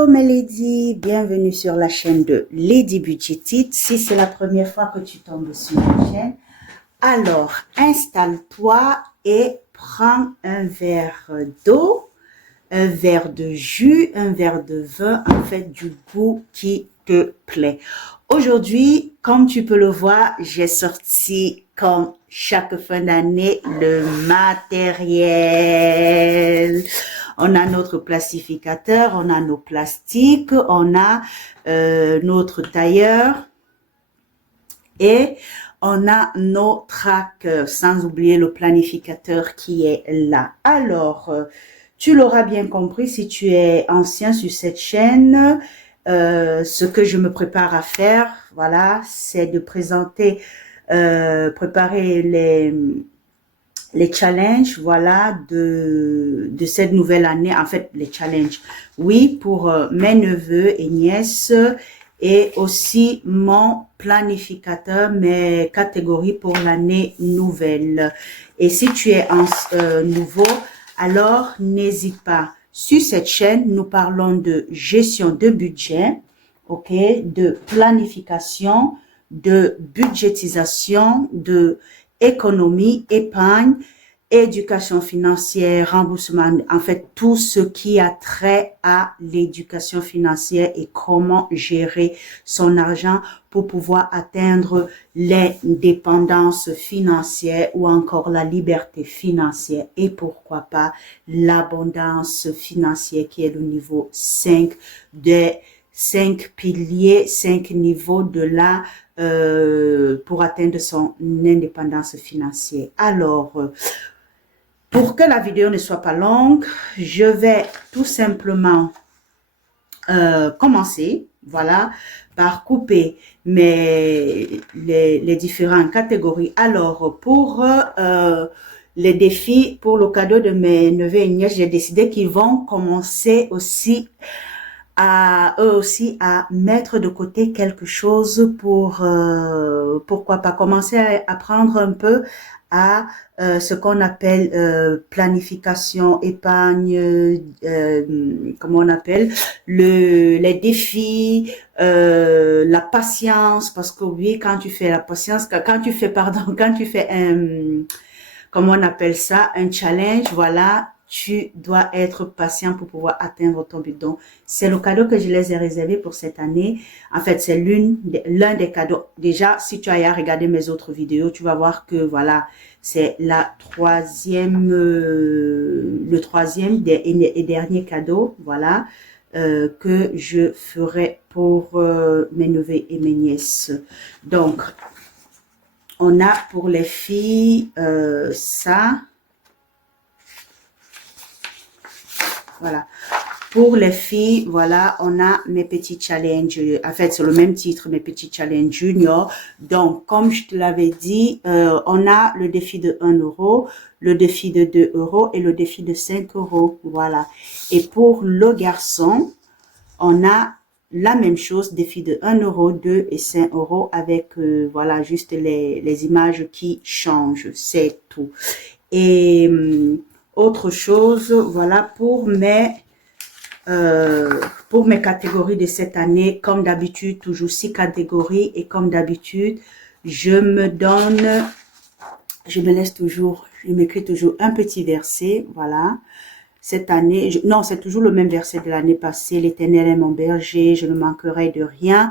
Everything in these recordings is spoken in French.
Hello mes ladies, bienvenue sur la chaîne de Lady Budgetite. Si c'est la première fois que tu tombes sur ma chaîne, alors installe-toi et prends un verre d'eau, un verre de jus, un verre de vin, en fait du goût qui te plaît. Aujourd'hui, comme tu peux le voir, j'ai sorti comme chaque fin d'année le matériel. On a notre plastificateur, on a nos plastiques, on a notre tailleur et on a nos trackers, sans oublier le planificateur qui est là. Alors, tu l'auras bien compris si tu es ancien sur cette chaîne, ce que je me prépare à faire, voilà, c'est de présenter, préparer les challenges, voilà, de cette nouvelle année, en fait, les challenges, oui, pour mes neveux et nièces, et aussi mon planificateur, mes catégories pour l'année nouvelle. Et si tu es nouveau, alors n'hésite pas. Sur cette chaîne, nous parlons de gestion de budget, ok, de planification, de budgétisation, de économie, épargne, éducation financière, remboursement, en fait, tout ce qui a trait à l'éducation financière et comment gérer son argent pour pouvoir atteindre l'indépendance financière ou encore la liberté financière et pourquoi pas l'abondance financière qui est le niveau 5 des 5 piliers, 5 niveaux de la pour atteindre son indépendance financière. Alors, pour que la vidéo ne soit pas longue, je vais tout simplement commencer, voilà, par couper les différentes catégories. Alors, pour les défis, pour le cadeau de mes neveux et nièces, j'ai décidé qu'ils vont commencer aussi à eux aussi à mettre de côté quelque chose pour pourquoi pas commencer à apprendre un peu à ce qu'on appelle planification, épargne, comment on appelle les défis, la patience, parce que oui, quand tu fais la patience, quand tu fais pardon, quand tu fais un comment on appelle ça, un challenge, voilà, tu dois être patient pour pouvoir atteindre ton but. Donc, c'est le cadeau que je les ai réservé pour cette année. En fait, c'est l'un des cadeaux. Déjà, si tu as à regarder mes autres vidéos, tu vas voir que, voilà, c'est le troisième et dernier cadeau, voilà, que je ferai pour mes neveux et mes nièces. Donc, on a pour les filles ça. Voilà. Pour les filles, voilà, on a mes petits challenges. En fait, c'est le même titre, mes petits challenges junior. Donc, comme je te l'avais dit, on a le défi de 1 euro, le défi de 2 euros et le défi de 5 euros. Voilà. Et pour le garçon, on a la même chose, défi de 1 euro, 2 et 5 euros avec, voilà, juste les images qui changent. C'est tout. Et autre chose, voilà, pour mes catégories de cette année, comme d'habitude, toujours 6 catégories. Et comme d'habitude, je laisse toujours, je m'écris toujours un petit verset, voilà. Cette année, non, c'est toujours le même verset de l'année passée. L'Éternel est mon berger, je ne manquerai de rien.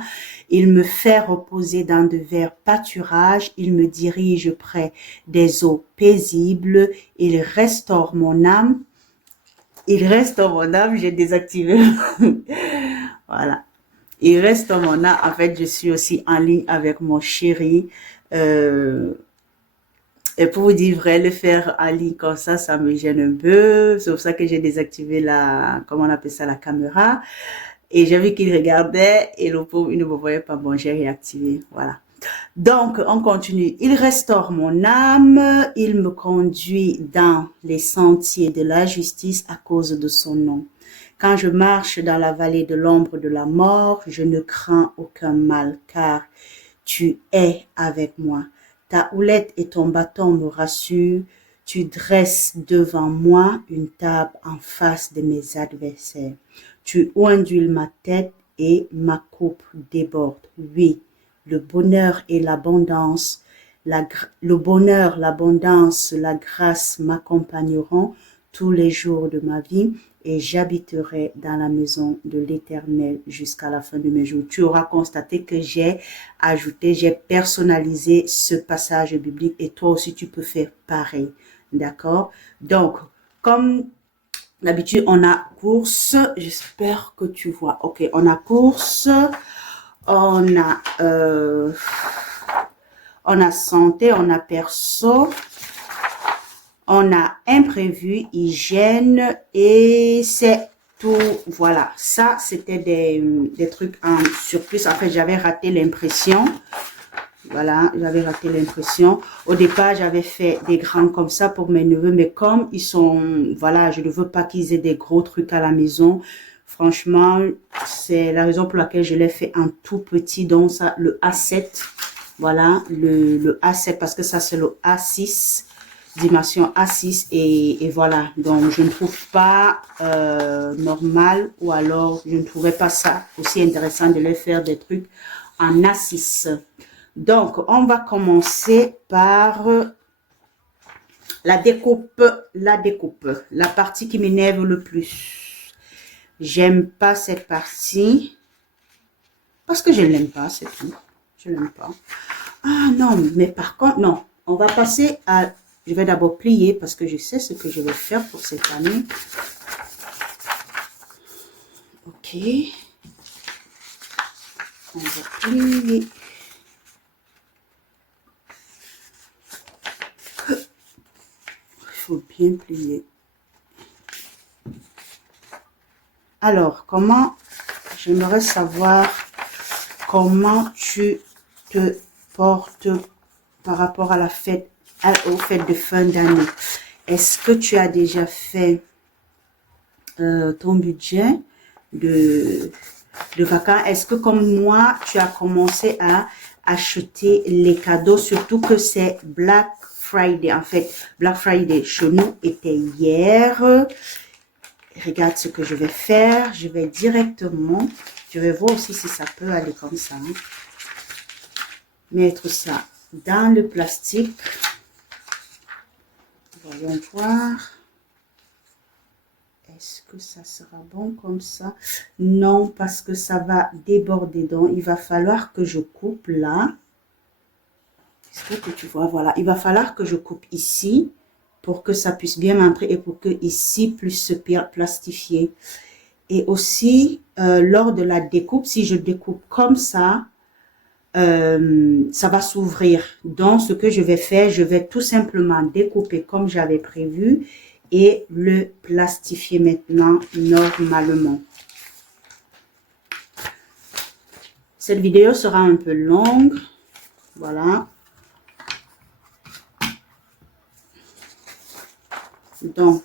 Il me fait reposer dans de verts pâturages. Il me dirige près des eaux paisibles. Il restaure mon âme. Il restaure mon âme. J'ai désactivé. Voilà. Il restaure mon âme. En fait, je suis aussi en ligne avec mon chéri. Et pour vous dire vrai, le faire en ligne comme ça me gêne un peu. C'est pour ça que j'ai désactivé comment on appelle ça, la caméra. Et j'ai vu qu'il regardait et le pauvre, il ne me voyait pas. Bon, j'ai réactivé. Voilà. Donc, on continue. Il restaure mon âme. Il me conduit dans les sentiers de la justice à cause de son nom. Quand je marche dans la vallée de l'ombre de la mort, je ne crains aucun mal, car tu es avec moi. Ta houlette et ton bâton me rassurent. Tu dresses devant moi une table en face de mes adversaires. Tu ondules ma tête et ma coupe déborde. Oui, le bonheur et l'abondance, le bonheur, l'abondance, la grâce m'accompagneront tous les jours de ma vie et j'habiterai dans la maison de l'Éternel jusqu'à la fin de mes jours. Tu auras constaté que j'ai ajouté, j'ai personnalisé ce passage biblique et toi aussi tu peux faire pareil. D'accord? Donc, comme d'habitude, on a course. J'espère que tu vois. Ok, on a course. On a santé, on a perso. On a imprévu, hygiène et c'est tout. Voilà, ça c'était des trucs en surplus. En fait, j'avais raté l'impression. Voilà, j'avais raté l'impression. Au départ, j'avais fait des grands comme ça pour mes neveux, mais comme ils sont, voilà, je ne veux pas qu'ils aient des gros trucs à la maison. Franchement, c'est la raison pour laquelle je l'ai fait en tout petit. Donc, ça, le A7, voilà, le A7, parce que ça, c'est le A6, dimension A6. Et voilà, donc je ne trouve pas normal, ou alors je ne trouverais pas ça aussi intéressant de les faire des trucs en A6. Donc, on va commencer par la découpe, la partie qui m'énerve le plus. J'aime pas cette partie parce que je ne l'aime pas, c'est tout. Je l'aime pas. Ah non, mais par contre, non. On va passer à... Je vais d'abord plier parce que je sais ce que je vais faire pour cette année. Ok. On va plier. Il faut bien plier. Alors, comment, j'aimerais savoir comment tu te portes par rapport à la fête, aux fêtes de fin d'année. Est-ce que tu as déjà fait ton budget de vacances? Est-ce que comme moi, tu as commencé à acheter les cadeaux, surtout que c'est Black Friday. En fait, Black Friday chez nous était hier. Regarde ce que je vais faire. Je vais directement, je vais voir aussi si ça peut aller comme ça. Mettre ça dans le plastique. Voyons voir. Est-ce que ça sera bon comme ça? Non, parce que ça va déborder. Donc, il va falloir que je coupe là. Est-ce que tu vois? Voilà, il va falloir que je coupe ici pour que ça puisse bien entrer et pour que ici puisse se plastifier. Et aussi, lors de la découpe, si je découpe comme ça va s'ouvrir. Donc, ce que je vais faire, je vais tout simplement découper comme j'avais prévu et le plastifier maintenant normalement. Cette vidéo sera un peu longue. Voilà. Donc,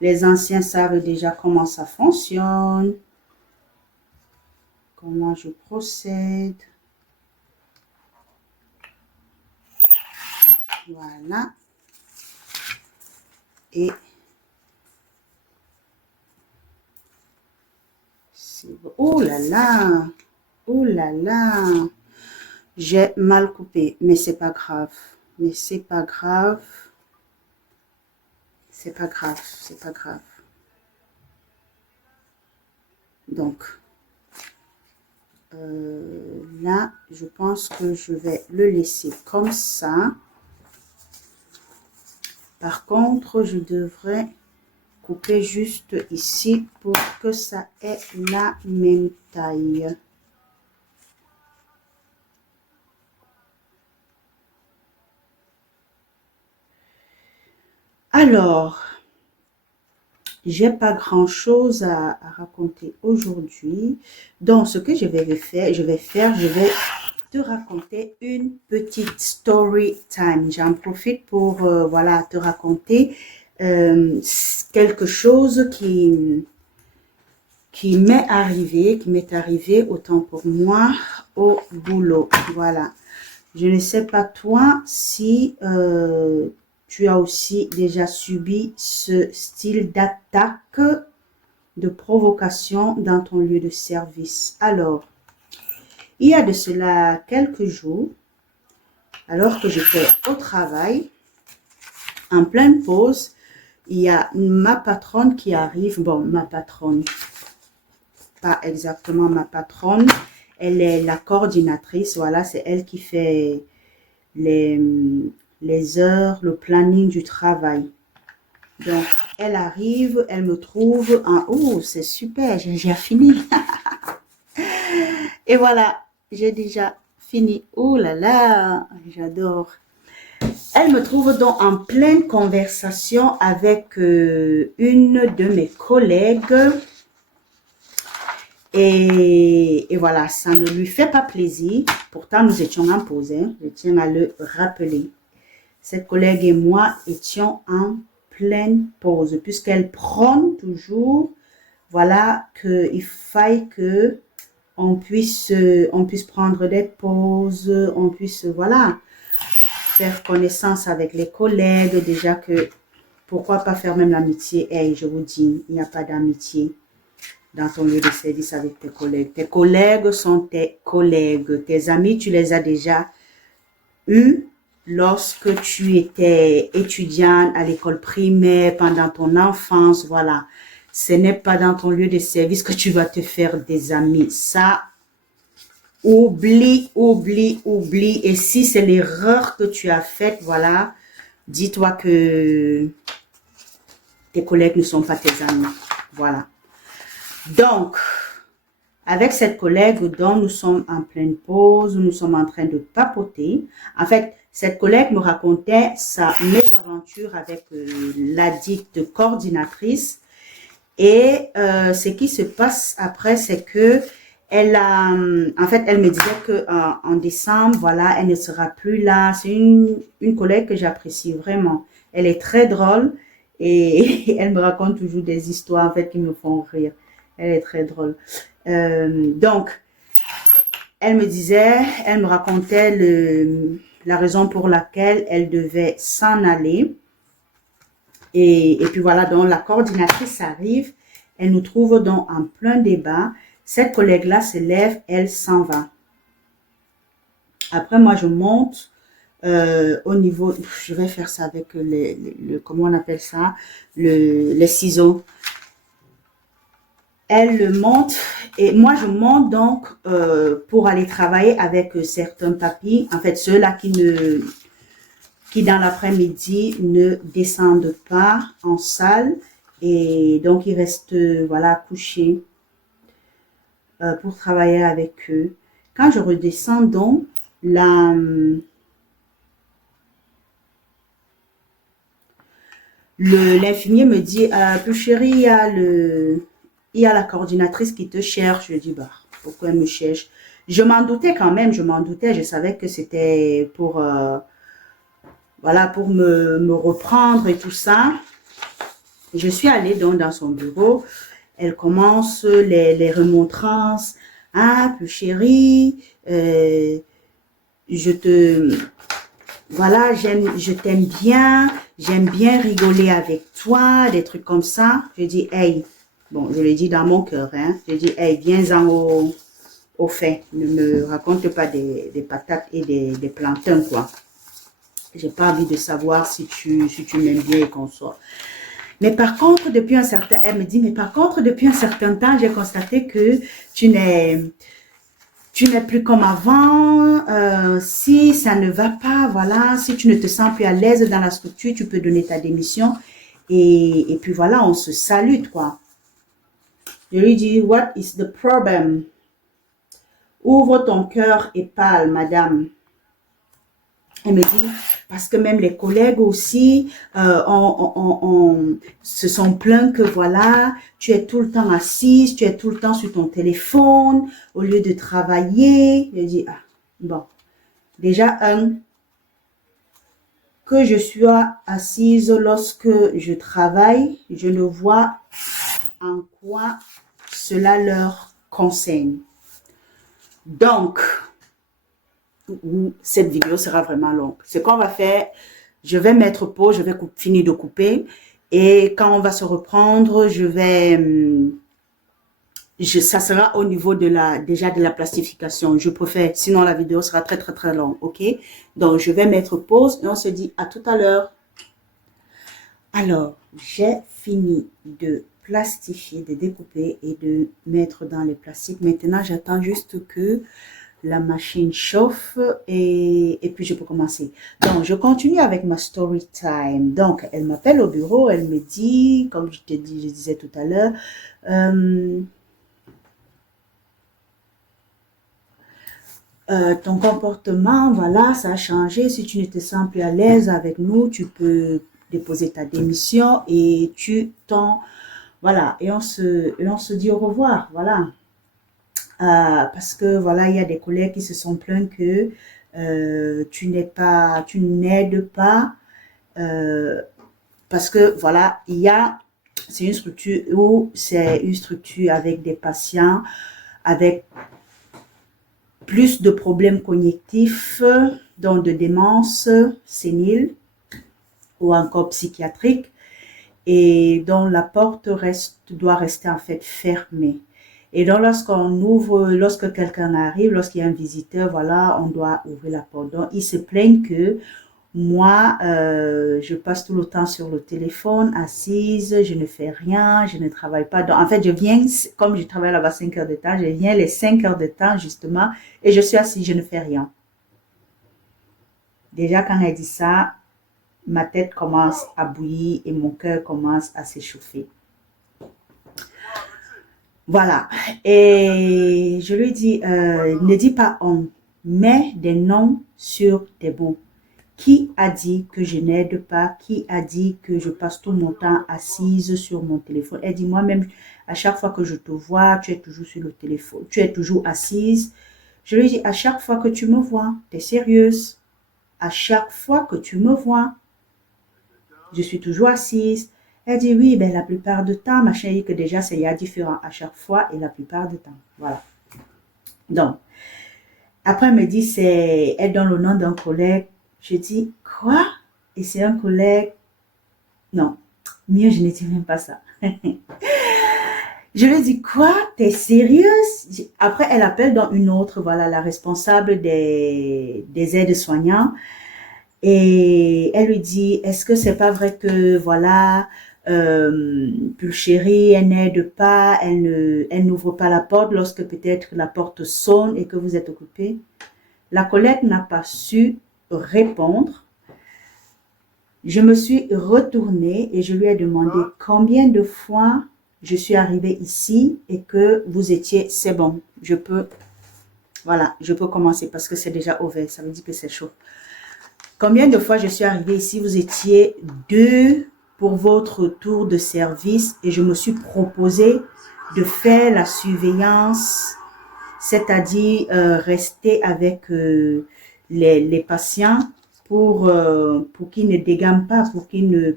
les anciens savent déjà comment ça fonctionne. Comment je procède. Voilà. Et c'est bon. Oh là là. Oh là là. J'ai mal coupé, mais c'est pas grave. Mais c'est pas grave. C'est pas grave. C'est pas grave. Donc, là, je pense que je vais le laisser comme ça. Par contre, je devrais couper juste ici pour que ça ait la même taille. Alors, j'ai pas grand chose à raconter aujourd'hui. Donc, ce que je vais te raconter une petite story time. J'en profite pour, voilà, te raconter quelque chose qui m'est arrivé autant pour moi au boulot. Voilà. Je ne sais pas toi si tu as aussi déjà subi ce style d'attaque de provocation dans ton lieu de service. Alors, il y a de cela quelques jours, alors que j'étais au travail, en pleine pause, il y a ma patronne qui arrive. Bon, ma patronne, pas exactement ma patronne, elle est la coordinatrice, voilà, c'est elle qui fait les heures, le planning du travail. Donc, elle arrive, elle me trouve en oh, c'est super, j'ai déjà fini. Et voilà, j'ai déjà fini. Oh là là, j'adore. Elle me trouve donc en pleine conversation avec une de mes collègues. Et voilà, ça ne lui fait pas plaisir. Pourtant, nous étions en pause, hein. Je tiens à le rappeler. Cette collègue et moi étions en pleine pause, puisqu'elle prône toujours, voilà, qu'il faille que on puisse prendre des pauses, on puisse, voilà, faire connaissance avec les collègues. Déjà que, pourquoi pas faire même l'amitié? Hey, je vous dis, il n'y a pas d'amitié dans ton lieu de service avec tes collègues. Tes collègues sont tes collègues. Tes amis, tu les as déjà eus lorsque tu étais étudiante à l'école primaire, pendant ton enfance, voilà. Ce n'est pas dans ton lieu de service que tu vas te faire des amis. Ça, oublie, oublie, oublie. Et si c'est l'erreur que tu as faite, voilà, dis-toi que tes collègues ne sont pas tes amis. Voilà. Donc, avec cette collègue dont nous sommes en pleine pause, nous sommes en train de papoter. En fait, cette collègue me racontait sa mésaventure avec la dite coordinatrice. Et ce qui se passe après, c'est que elle a, en fait, elle me disait que en décembre, voilà, elle ne sera plus là. C'est une collègue que j'apprécie vraiment. Elle est très drôle et elle me raconte toujours des histoires en fait qui me font rire. Elle est très drôle. Donc, elle me racontait la raison pour laquelle elle devait s'en aller. Et puis voilà, donc la coordinatrice arrive, elle nous trouve donc en plein débat. Cette collègue-là se lève, elle s'en va. Après, moi, je monte au niveau, je vais faire ça avec comment on appelle ça, les ciseaux. Elle le monte et moi, je monte donc pour aller travailler avec certains papis, en fait, ceux-là qui dans l'après-midi ne descendent pas en salle et donc ils restent voilà couchés pour travailler avec eux. Quand je redescends donc, l'infirmier me dit peu chérie, il y a la coordinatrice qui te cherche. Je dis bah pourquoi elle me cherche? Je m'en doutais quand même, je savais que c'était pour voilà, pour me reprendre et tout ça. Je suis allée donc dans son bureau. Elle commence les remontrances. Ah, plus chérie, voilà, je t'aime bien. J'aime bien rigoler avec toi, des trucs comme ça. Je dis, hey, bon, je le dis dans mon cœur, hein. Je dis, hey, viens-en au fait. Ne me raconte pas des patates et des plantains, quoi. J'ai pas envie de savoir si tu m'aimes bien et qu'on soit. Mais par contre, elle me dit, mais par contre, depuis un certain temps, j'ai constaté que tu n'es plus comme avant. Si ça ne va pas, voilà, si tu ne te sens plus à l'aise dans la structure, tu peux donner ta démission. Et puis voilà, on se salue, quoi. Je lui dis, what is the problem? Ouvre ton cœur et parle, madame. Elle me dit, parce que même les collègues aussi se sont plaints que voilà, tu es tout le temps assise, tu es tout le temps sur ton téléphone au lieu de travailler. Je dis, ah, bon, déjà, que je sois assise lorsque je travaille, je ne vois en quoi cela leur concerne. Donc, cette vidéo sera vraiment longue. Ce qu'on va faire, je vais mettre pause, je vais finir de couper Et quand on va se reprendre, ça sera au niveau déjà de la plastification. Je préfère, sinon la vidéo sera très, très, très longue, ok? Donc, je vais mettre pause et on se dit à tout à l'heure. Alors, j'ai fini de plastifier, de découper et de mettre dans les plastiques. Maintenant, j'attends juste que la machine chauffe et puis je peux commencer. Donc, je continue avec ma story time. Donc, elle m'appelle au bureau, elle me dit, comme je disais tout à l'heure, ton comportement, voilà, ça a changé. Si tu ne te sens plus à l'aise avec nous, tu peux déposer ta démission et voilà, et on se dit au revoir, voilà. Parce que voilà, il y a des collègues qui se sont plaints que tu n'aides pas, parce que voilà, c'est une structure avec des patients avec plus de problèmes cognitifs, donc de démence sénile ou encore psychiatrique, et dont la porte doit rester en fait fermée. Et donc, lorsque quelqu'un arrive, lorsqu'il y a un visiteur, voilà, on doit ouvrir la porte. Donc, ils se plaignent que moi, je passe tout le temps sur le téléphone, assise, je ne fais rien, je ne travaille pas. Donc, en fait, je viens, comme je travaille là-bas 5 heures de temps, je viens les 5 heures de temps, justement, et je suis assise, je ne fais rien. Déjà, quand elle dit ça, ma tête commence à bouillir et mon cœur commence à s'échauffer. Voilà. Et je lui dis, ne dis pas on, mets des noms sur des mots. Qui a dit que je n'aide pas? Qui a dit que je passe tout mon temps assise sur mon téléphone? Elle dit, moi-même, à chaque fois que je te vois, tu es toujours sur le téléphone, tu es toujours assise. Je lui dis, à chaque fois que tu me vois, tu es sérieuse. À chaque fois que tu me vois, je suis toujours assise. Elle dit, oui, ben, la plupart du temps, ma chérie, que déjà, c'est différent à chaque fois et la plupart du temps. Voilà. Donc, après, elle me dit, elle donne le nom d'un collègue. Je dis, quoi? Et c'est un collègue? Non, mieux, je ne dis même pas ça. Je lui dis, quoi? T'es sérieuse? Après, elle appelle dans une autre, voilà, la responsable des aides-soignants. Et elle lui dit, est-ce que c'est pas vrai que, voilà, Pulchérie, elle n'aide pas, elle n'ouvre pas la porte lorsque peut-être la porte sonne et que vous êtes occupé? La collègue n'a pas su répondre. Je me suis retournée et je lui ai demandé combien de fois je suis arrivée ici et que vous étiez, c'est bon, je peux commencer parce que c'est déjà ouvert, ça veut dire que c'est chaud. Combien de fois je suis arrivée ici, vous étiez deux pour votre tour de service et je me suis proposé de faire la surveillance, c'est-à-dire rester avec les patients pour qu'ils ne dégament pas,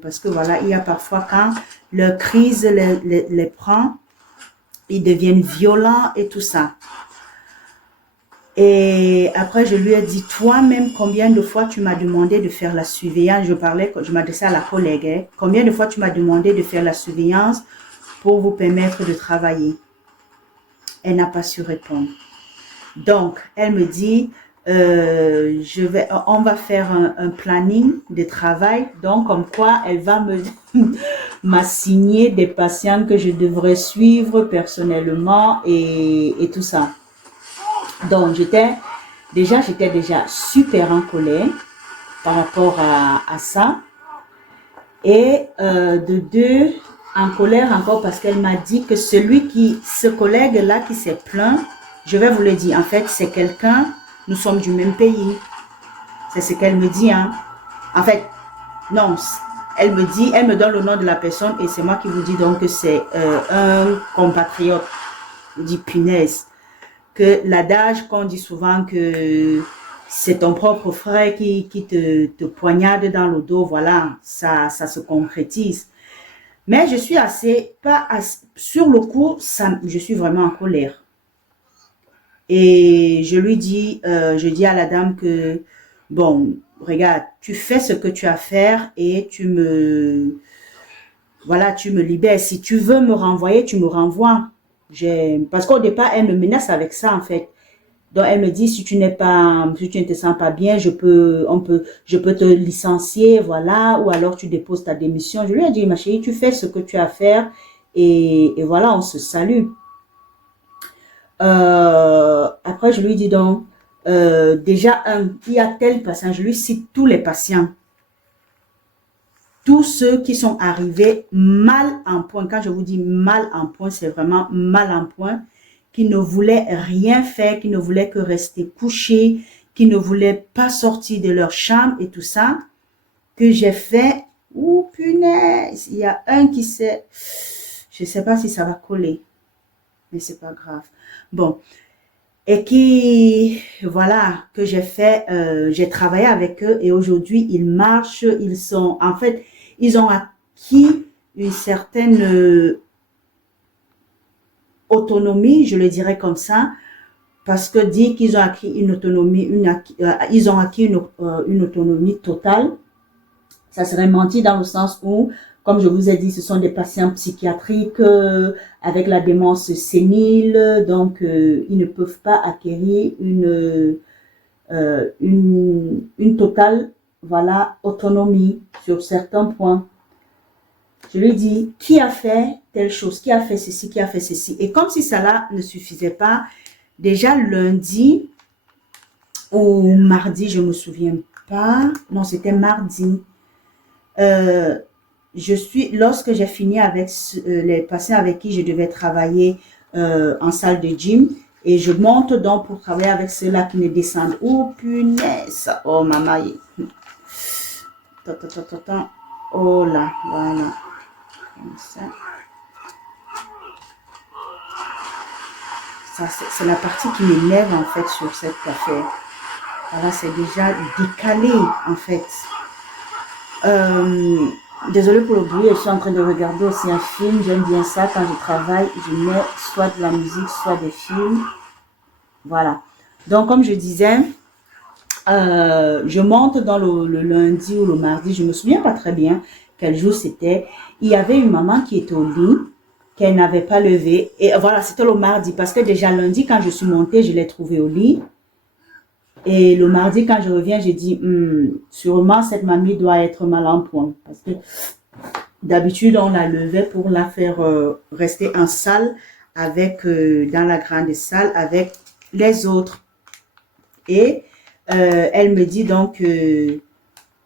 parce que voilà, il y a parfois quand leur crise les prend, ils deviennent violents et tout ça. Et après, je lui ai dit, toi-même, combien de fois tu m'as demandé de faire la surveillance? Je m'adressais à la collègue, hein. Combien de fois tu m'as demandé de faire la surveillance pour vous permettre de travailler? Elle n'a pas su répondre. Donc, elle me dit, on va faire un planning de travail. Donc, comme quoi, elle va m'assigner des patients que je devrais suivre personnellement et tout ça. Donc, j'étais déjà super en colère par rapport à ça. Et de deux, en colère encore parce qu'elle m'a dit que ce collègue-là qui s'est plaint, je vais vous le dire, en fait, c'est quelqu'un, nous sommes du même pays. C'est ce qu'elle me dit, hein. En fait, non, elle me donne le nom de la personne et c'est moi qui vous dis donc que c'est un compatriote. Je dis, punaise. Que l'adage qu'on dit souvent que c'est ton propre frère qui te poignarde dans le dos, voilà, ça se concrétise. Mais je suis sur le coup, je suis vraiment en colère. Et je lui dis, je dis à la dame que, bon, regarde, tu fais ce que tu as à faire et tu me voilà, tu me libères. Si tu veux me renvoyer, tu me renvoies. Parce qu'au départ, elle me menace avec ça, en fait. Donc, elle me dit, si tu ne te sens pas bien, je peux te licencier, voilà, ou alors tu déposes ta démission. Je lui ai dit, ma chérie, tu fais ce que tu as à faire et voilà, on se salue. Après, je lui dis donc, déjà, il y a tel patient, je lui cite tous les patients. Tous ceux qui sont arrivés mal en point. Quand je vous dis mal en point, c'est vraiment mal en point. Qui ne voulaient rien faire, qui ne voulaient que rester couchés, qui ne voulaient pas sortir de leur chambre et tout ça. Que j'ai fait, ouh punaise, il y a un qui s'est, je ne sais pas si ça va coller, mais c'est pas grave. Bon, et qui, voilà, que j'ai fait, j'ai travaillé avec eux et aujourd'hui ils marchent, ils sont, en fait, ils ont acquis une certaine autonomie, je le dirais comme ça, parce que dire qu'ils ont acquis une autonomie, ils ont acquis une autonomie totale, ça serait mentir dans le sens où, comme je vous ai dit, ce sont des patients psychiatriques avec la démence sénile, donc ils ne peuvent pas acquérir une totale, voilà, autonomie sur certains points. Je lui dis, qui a fait telle chose, qui a fait ceci, qui a fait ceci. Et comme si cela ne suffisait pas, déjà lundi ou mardi, je ne me souviens pas, non, c'était mardi, lorsque j'ai fini avec les patients avec qui je devais travailler en salle de gym, et je monte donc pour travailler avec ceux-là qui ne descendent. Oh punaise, oh maman. Oh là, voilà. Comme ça. C'est la partie qui m'énerve en fait sur cette affaire. Voilà, c'est déjà décalé en fait. Désolée pour le bruit, je suis en train de regarder aussi un film. J'aime bien ça quand je travaille. Je mets soit de la musique, soit des films. Voilà. Donc, comme je disais, je monte dans le lundi ou le mardi. Je me souviens pas très bien quel jour c'était. Il y avait une maman qui était au lit, qu'elle n'avait pas levé. Et voilà, c'était le mardi. Parce que déjà lundi, quand je suis montée, je l'ai trouvée au lit. Et le mardi, quand je reviens, j'ai dit, sûrement cette mamie doit être mal en point. Parce que d'habitude, on la levait pour la faire rester en salle avec, dans la grande salle avec les autres. Et elle me dit donc,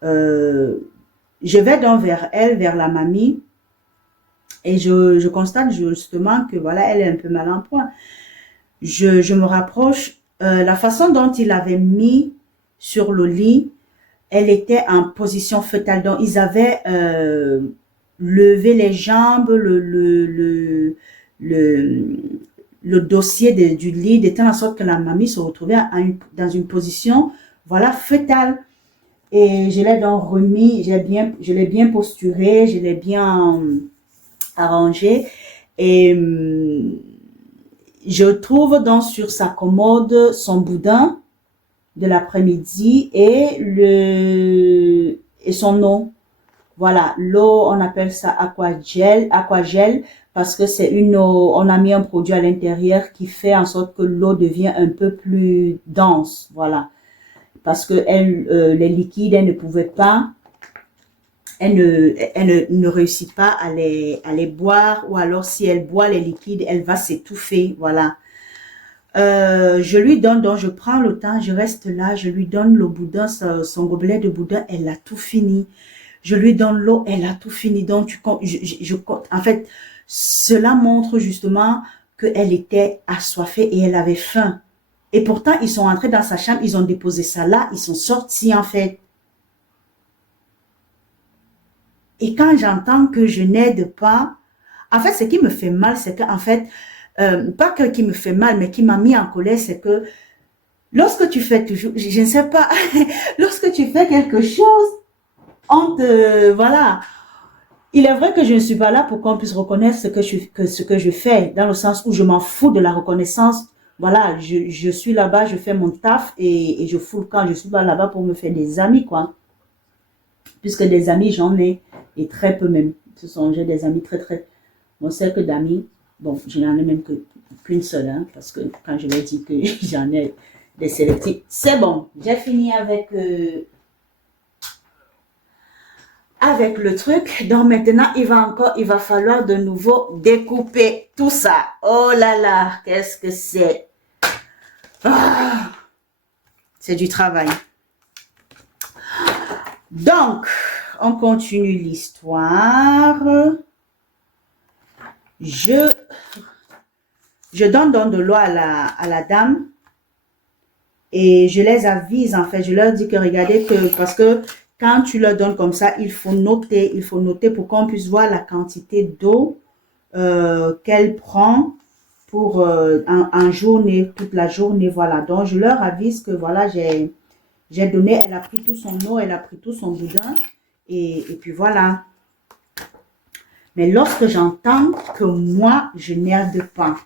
je vais donc vers elle, vers la mamie. Et je constate justement que voilà, elle est un peu mal en point. Je me rapproche. La façon dont il avait mis sur le lit, elle était en position fœtale. Donc, ils avaient levé les jambes, le dossier du lit, de telle sorte que la mamie se retrouvait dans une position, voilà, fœtale. Et je l'ai donc remis, je l'ai bien posturé, je l'ai bien arrangé. Et je trouve donc sur sa commode son boudin de l'après-midi et son eau. Voilà, l'eau, on appelle ça aquagel parce que c'est une eau, on a mis un produit à l'intérieur qui fait en sorte que l'eau devient un peu plus dense. Voilà, parce que les liquides, elle ne pouvait pas, elle ne réussit pas à les boire, ou alors si elle boit les liquides, elle va s'étouffer. Voilà. Je lui donne, donc je prends le temps, je reste là, je lui donne le boudin, son gobelet de boudin, elle a tout fini. Je lui donne l'eau, elle a tout fini. Donc, en fait, cela montre justement qu'elle était assoiffée et elle avait faim. Et pourtant, ils sont entrés dans sa chambre, ils ont déposé ça là, ils sont sortis en fait. Et quand j'entends que je n'aide pas, en fait, ce qui me fait mal, c'est qu'en fait, pas que qui me fait mal, mais qui m'a mis en colère, c'est que lorsque tu fais toujours, je ne sais pas, lorsque tu fais quelque chose, voilà. Il est vrai que je ne suis pas là pour qu'on puisse reconnaître ce que je fais, dans le sens où je m'en fous de la reconnaissance. Voilà, je suis là-bas, je fais mon taf et je fous le camp. Je suis pas là-bas pour me faire des amis, quoi. Puisque des amis, j'en ai, et très peu même. J'ai des amis très, très... Mon cercle d'amis, bon, je n'en ai même qu'une seule, hein, parce que quand je leur dis que j'en ai des sélectifs, c'est bon. J'ai fini avec le truc. Donc maintenant, il va falloir de nouveau découper tout ça. Oh là là, qu'est-ce que c'est? Ah, c'est du travail. Donc, on continue l'histoire. Je donne donc de l'eau à la dame et je les avise, en fait, je leur dis que regardez que, parce que quand tu leur donnes comme ça, il faut noter pour qu'on puisse voir la quantité d'eau qu'elle prend pour en journée, toute la journée, voilà. Donc, je leur avise que voilà, j'ai donné, elle a pris tout son eau, elle a pris tout son boudin et puis voilà. Mais lorsque j'entends que moi, je n'aide pas,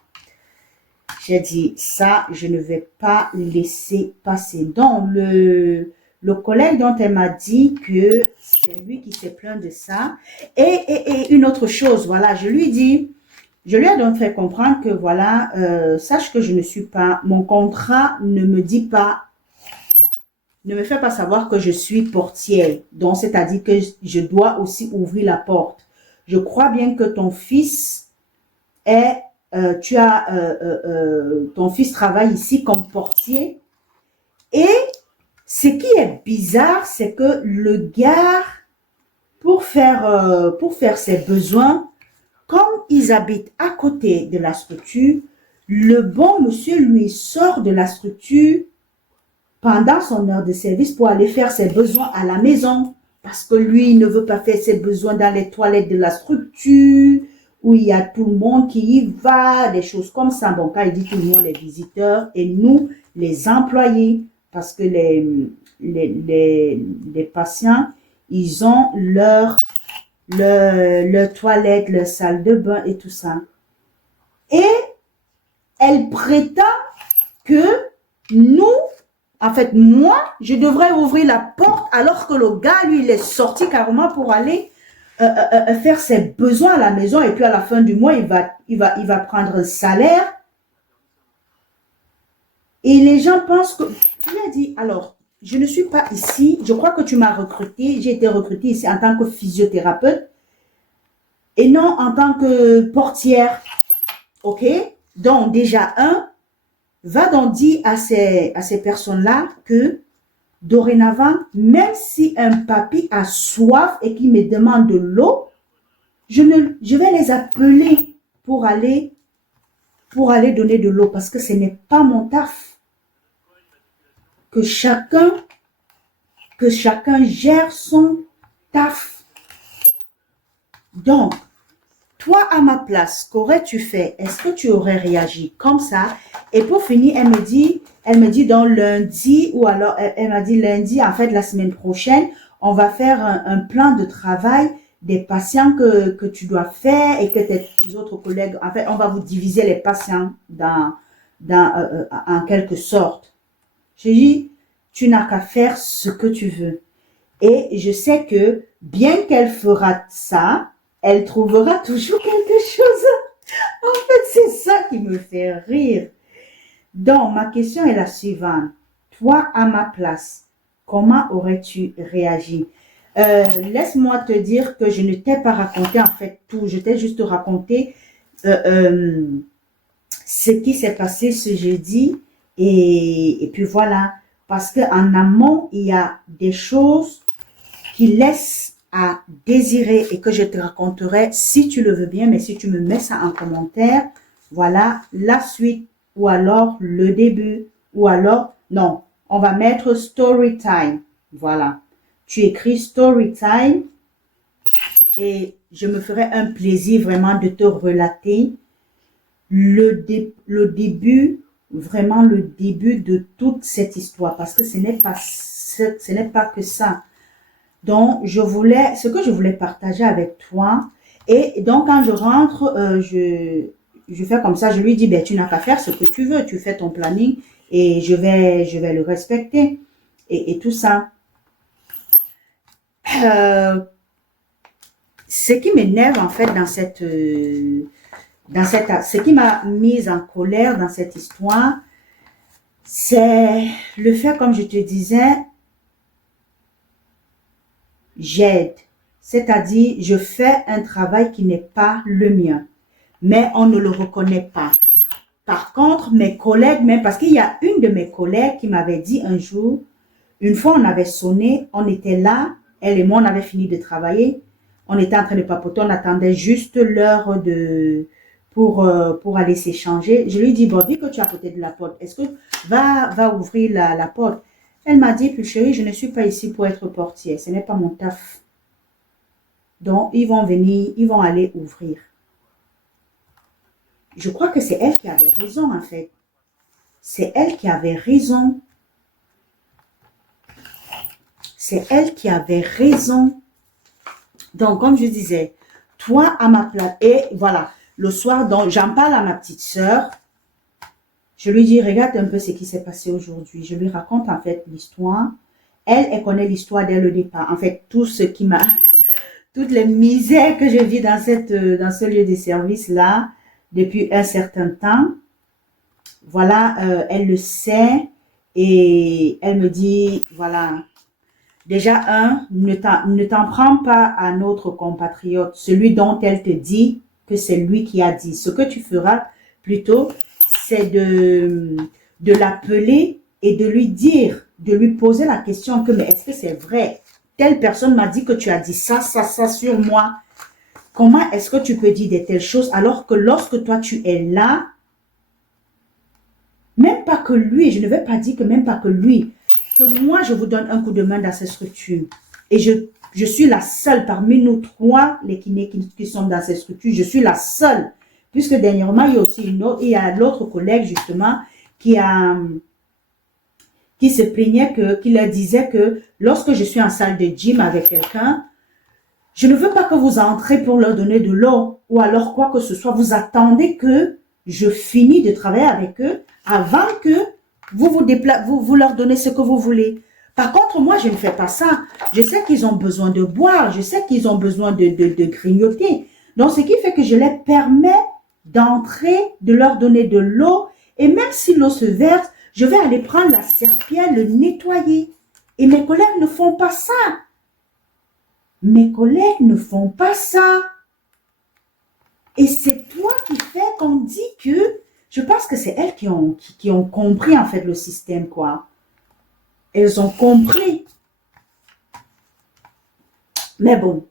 j'ai dit, ça, je ne vais pas laisser passer. Donc, le collègue dont elle m'a dit que c'est lui qui s'est plaint de ça. Et une autre chose, voilà, je lui ai donc fait comprendre que voilà, sache que je ne suis pas, mon contrat ne me dit pas, ne me fait pas savoir que je suis portière. Donc, c'est-à-dire que je dois aussi ouvrir la porte. Je crois bien que ton fils est, ton fils travaille ici comme portier. Et ce qui est bizarre, c'est que le gars, pour faire ses besoins, comme ils habitent à côté de la structure, le bon monsieur lui sort de la structure pendant son heure de service pour aller faire ses besoins à la maison. Parce que lui, il ne veut pas faire ses besoins dans les toilettes de la structure, où il y a tout le monde qui y va, des choses comme ça. Bon, quand il dit tout le monde, les visiteurs et nous, les employés, parce que les patients, ils ont leur toilette, leur salle de bain et tout ça. Et elle prétend que nous, en fait, moi, je devrais ouvrir la porte alors que le gars, lui, il est sorti carrément pour aller faire ses besoins à la maison et puis à la fin du mois, il va prendre un salaire. Et les gens pensent que... Je lui ai dit, alors, je ne suis pas ici. Je crois que tu m'as recruté. J'ai été recrutée ici en tant que physiothérapeute et non en tant que portière. OK? Donc, déjà, va donc dire à ces personnes-là que dorénavant, même si un papy a soif et qu'il me demande de l'eau, je vais les appeler pour aller donner de l'eau parce que ce n'est pas mon taf. Que chacun gère son taf. Donc, toi, à ma place, qu'aurais-tu fait? Est-ce que tu aurais réagi comme ça? Et pour finir, elle me dit donc lundi, ou alors elle m'a dit lundi, en fait, la semaine prochaine, on va faire un plan de travail des patients que tu dois faire et que tes autres collègues, en fait, on va vous diviser les patients en quelque sorte. J'ai dit, tu n'as qu'à faire ce que tu veux. Et je sais que bien qu'elle fera ça, elle trouvera toujours quelque chose. En fait, c'est ça qui me fait rire. Donc, ma question est la suivante. Toi, à ma place, comment aurais-tu réagi? Laisse-moi te dire que je ne t'ai pas raconté en fait tout. Je t'ai juste raconté ce qui s'est passé ce jeudi. Et puis voilà. Parce qu'en amont, il y a des choses qui laissent à désirer et que je te raconterai si tu le veux bien, mais si tu me mets ça en commentaire, voilà la suite ou alors le début ou alors, non, on va mettre story time, voilà. Tu écris story time et je me ferai un plaisir vraiment de te relater le début, vraiment le début de toute cette histoire parce que ce n'est pas que ça. Donc, ce que je voulais partager avec toi. Et donc, quand je rentre, je fais comme ça, je lui dis, ben, tu n'as qu'à faire ce que tu veux. Tu fais ton planning et je vais le respecter. Et tout ça. ce qui m'énerve en fait ce qui m'a mise en colère dans cette histoire, c'est le fait, comme je te disais, j'aide. C'est-à-dire, je fais un travail qui n'est pas le mien, mais on ne le reconnaît pas. Par contre, mes collègues, même parce qu'il y a une de mes collègues qui m'avait dit un jour, une fois on avait sonné, on était là, elle et moi on avait fini de travailler, on était en train de papoter, on attendait juste l'heure pour aller s'échanger. Je lui dis, bon, vu que tu es à côté de la porte, est-ce que va ouvrir la porte? Elle m'a dit, puis chérie, je ne suis pas ici pour être portière, ce n'est pas mon taf. Donc, ils vont venir, ils vont aller ouvrir. Je crois que c'est elle qui avait raison, en fait. C'est elle qui avait raison. C'est elle qui avait raison. Donc, comme je disais, toi à ma place, et voilà, le soir, donc j'en parle à ma petite sœur. Je lui dis, regarde un peu ce qui s'est passé aujourd'hui. Je lui raconte en fait l'histoire. Elle connaît l'histoire dès le départ. En fait, tout ce qui m'a, toutes les misères que je vis dans ce lieu de service-là, depuis un certain temps. Voilà, elle le sait et elle me dit, voilà, déjà ne t'en prends pas à notre compatriote, celui dont elle te dit que c'est lui qui a dit. Ce que tu feras plutôt, c'est de l'appeler et de lui dire, de lui poser la question que, mais est-ce que c'est vrai? Telle personne m'a dit que tu as dit ça sur moi. Comment est-ce que tu peux dire de telles choses alors que lorsque toi tu es là, même pas que lui, je ne vais pas dire que même pas que lui, que moi je vous donne un coup de main dans cette structure. Et je suis la seule parmi nous trois, les kinés qui sont dans cette structure, je suis la seule. Puisque dernièrement, il y a aussi il y a l'autre collègue justement qui se plaignait qui leur disait que lorsque je suis en salle de gym avec quelqu'un, je ne veux pas que vous entrez pour leur donner de l'eau ou alors quoi que ce soit. Vous attendez que je finis de travailler avec eux avant que vous leur donnez ce que vous voulez. Par contre, moi, je ne fais pas ça. Je sais qu'ils ont besoin de boire. Je sais qu'ils ont besoin de grignoter. Donc, ce qui fait que je les permets d'entrer, de leur donner de l'eau. Et même si l'eau se verse, je vais aller prendre la serpillière, le nettoyer. Et mes collègues ne font pas ça. Mes collègues ne font pas ça. Et c'est toi qui fais qu'on dit que, je pense que c'est elles qui ont compris en fait le système, quoi. Elles ont compris. Mais bon,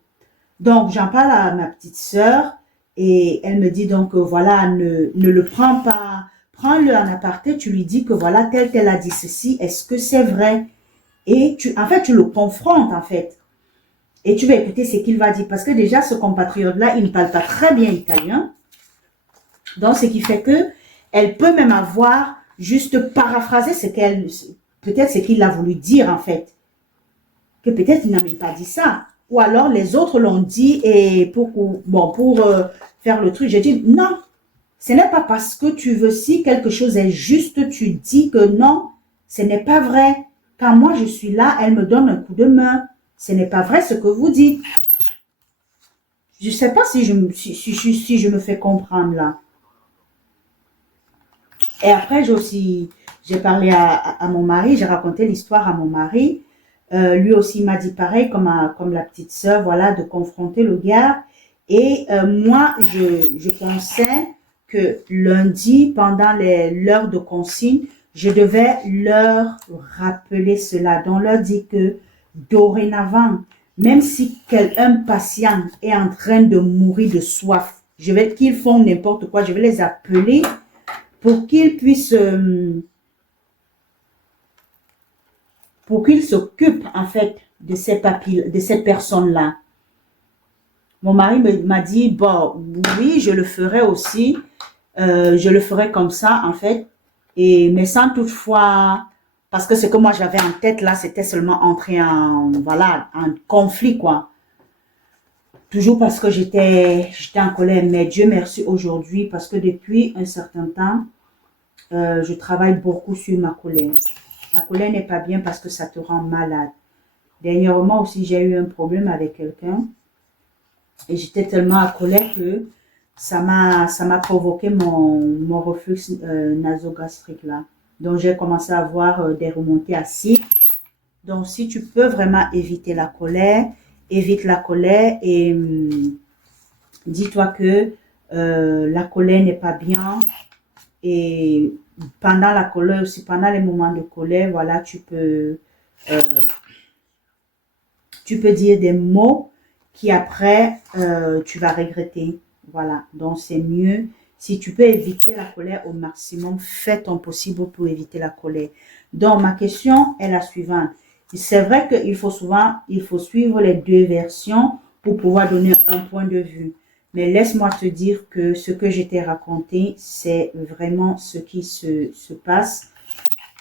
donc j'en parle à ma petite sœur et elle me dit donc voilà, ne le prends pas, prends-le en aparté, tu lui dis que voilà, tel a dit ceci, est-ce que c'est vrai? Et en fait, tu le confrontes en fait. Et tu vas écouter ce qu'il va dire. Parce que déjà, ce compatriote-là, il ne parle pas très bien italien. Donc, ce qui fait que elle peut même avoir juste paraphrasé peut-être ce qu'il a voulu dire, en fait. Que peut-être il n'a même pas dit ça. Ou alors, les autres l'ont dit et pour faire le truc, j'ai dit non. Ce n'est pas parce que tu veux, si quelque chose est juste, tu dis que non, ce n'est pas vrai. Quand moi, je suis là, elle me donne un coup de main. Ce n'est pas vrai ce que vous dites. Je ne sais pas si je me fais comprendre là. Et après, j'ai parlé à mon mari, j'ai raconté l'histoire à mon mari. Lui aussi m'a dit pareil, comme la petite sœur, voilà, de confronter le gars. Et moi, je pensais que lundi, pendant l'heure de consigne, je devais leur rappeler cela. Donc, leur dire que dorénavant, même si un patient est en train de mourir de soif, qu'ils font n'importe quoi, je vais les appeler pour qu'ils puissent, pour qu'ils s'occupent en fait de cette personne-là. Mon mari m'a dit, bon, oui, je le ferai aussi, je le ferai comme ça en fait, mais sans toutefois. Parce que ce que moi j'avais en tête là, c'était seulement entrer en conflit, quoi. Toujours parce que j'étais en colère. Mais Dieu merci aujourd'hui, parce que depuis un certain temps, je travaille beaucoup sur ma colère. La colère n'est pas bien parce que ça te rend malade. Dernièrement aussi, j'ai eu un problème avec quelqu'un. Et j'étais tellement à colère que ça m'a provoqué mon reflux nasogastrique là. Donc, j'ai commencé à avoir des remontées acides. Donc, si tu peux vraiment éviter la colère, évite la colère et dis-toi que la colère n'est pas bien. Et pendant la colère aussi, pendant les moments de colère, voilà, euh, tu peux dire des mots qui après, tu vas regretter. Voilà, donc c'est mieux. Si tu peux éviter la colère au maximum, fais ton possible pour éviter la colère. Donc, ma question est la suivante. C'est vrai qu'il faut souvent, il faut suivre les deux versions pour pouvoir donner un point de vue. Mais laisse-moi te dire que ce que je t'ai raconté, c'est vraiment ce qui se passe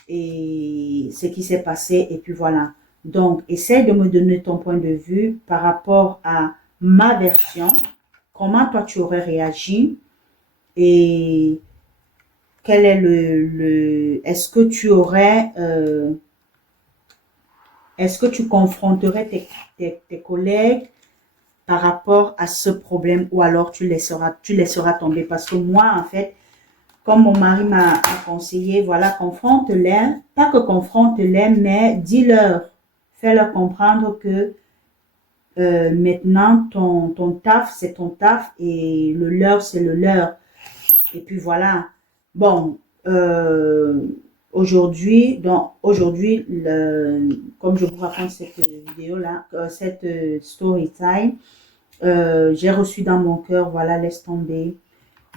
et ce qui s'est passé. Et puis voilà. Donc, essaie de me donner ton point de vue par rapport à ma version. Comment toi tu aurais réagi et quel est est-ce que tu aurais, est-ce que tu confronterais tes collègues par rapport à ce problème ou alors tu laisseras tomber parce que moi, en fait, comme mon mari m'a conseillé, voilà, confronte-les, pas que confronte-les, mais dis-leur, fais-leur comprendre que maintenant, ton taf, c'est ton taf et le leur, c'est le leur. Et puis voilà. Bon, aujourd'hui, comme je vous raconte cette vidéo-là, cette story time, j'ai reçu dans mon cœur, voilà, laisse tomber.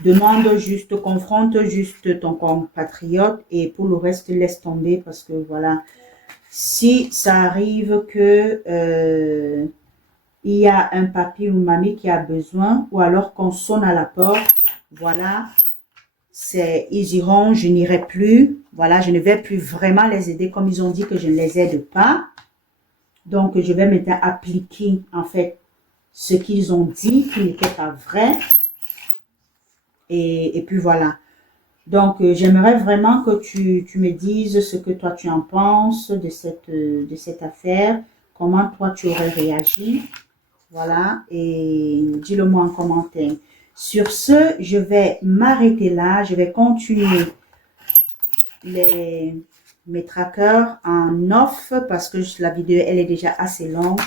Demande juste, confronte juste ton compatriote et pour le reste, laisse tomber parce que voilà, si ça arrive que il y a un papy ou mamie qui a besoin ou alors qu'on sonne à la porte, voilà, ils iront, je n'irai plus, voilà, je ne vais plus vraiment les aider comme ils ont dit que je ne les aide pas. Donc, je vais maintenant appliquer en fait ce qu'ils ont dit qui n'était pas vrai. Et puis voilà. Donc, j'aimerais vraiment que tu me dises ce que toi tu en penses de cette affaire, comment toi tu aurais réagi. Voilà, et dis-le moi en commentaire. Sur ce, je vais m'arrêter là. Je vais continuer mes trackers en off parce que la vidéo, elle est déjà assez longue.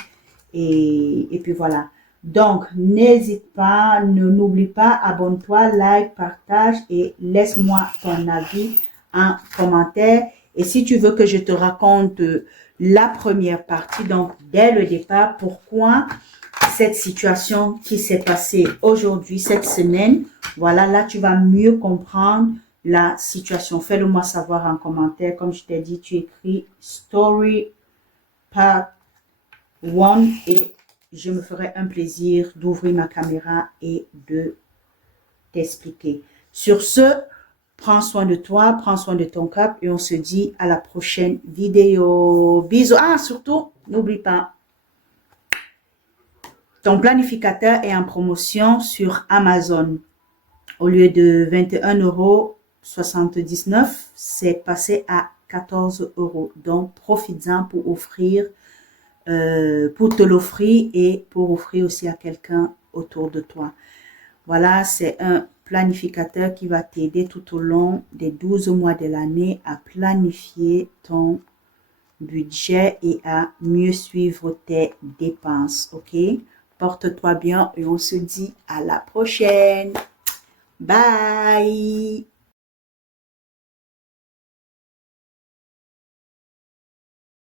Et puis voilà. Donc, n'hésite pas, n'oublie pas, abonne-toi, like, partage et laisse-moi ton avis en commentaire. Et si tu veux que je te raconte la première partie, donc dès le départ, pourquoi cette situation qui s'est passée aujourd'hui, cette semaine, voilà, là, tu vas mieux comprendre la situation. Fais-le moi savoir en commentaire. Comme je t'ai dit, tu écris story part 1 et je me ferai un plaisir d'ouvrir ma caméra et de t'expliquer. Sur ce, prends soin de toi, prends soin de ton cap et on se dit à la prochaine vidéo. Bisous. Ah, surtout, n'oublie pas, ton planificateur est en promotion sur Amazon. Au lieu de 21,79 €, c'est passé à 14 €. Donc, profites-en pour pour te l'offrir et pour offrir aussi à quelqu'un autour de toi. Voilà, c'est un planificateur qui va t'aider tout au long des 12 mois de l'année à planifier ton budget et à mieux suivre tes dépenses. OK? Porte-toi bien et on se dit à la prochaine. Bye!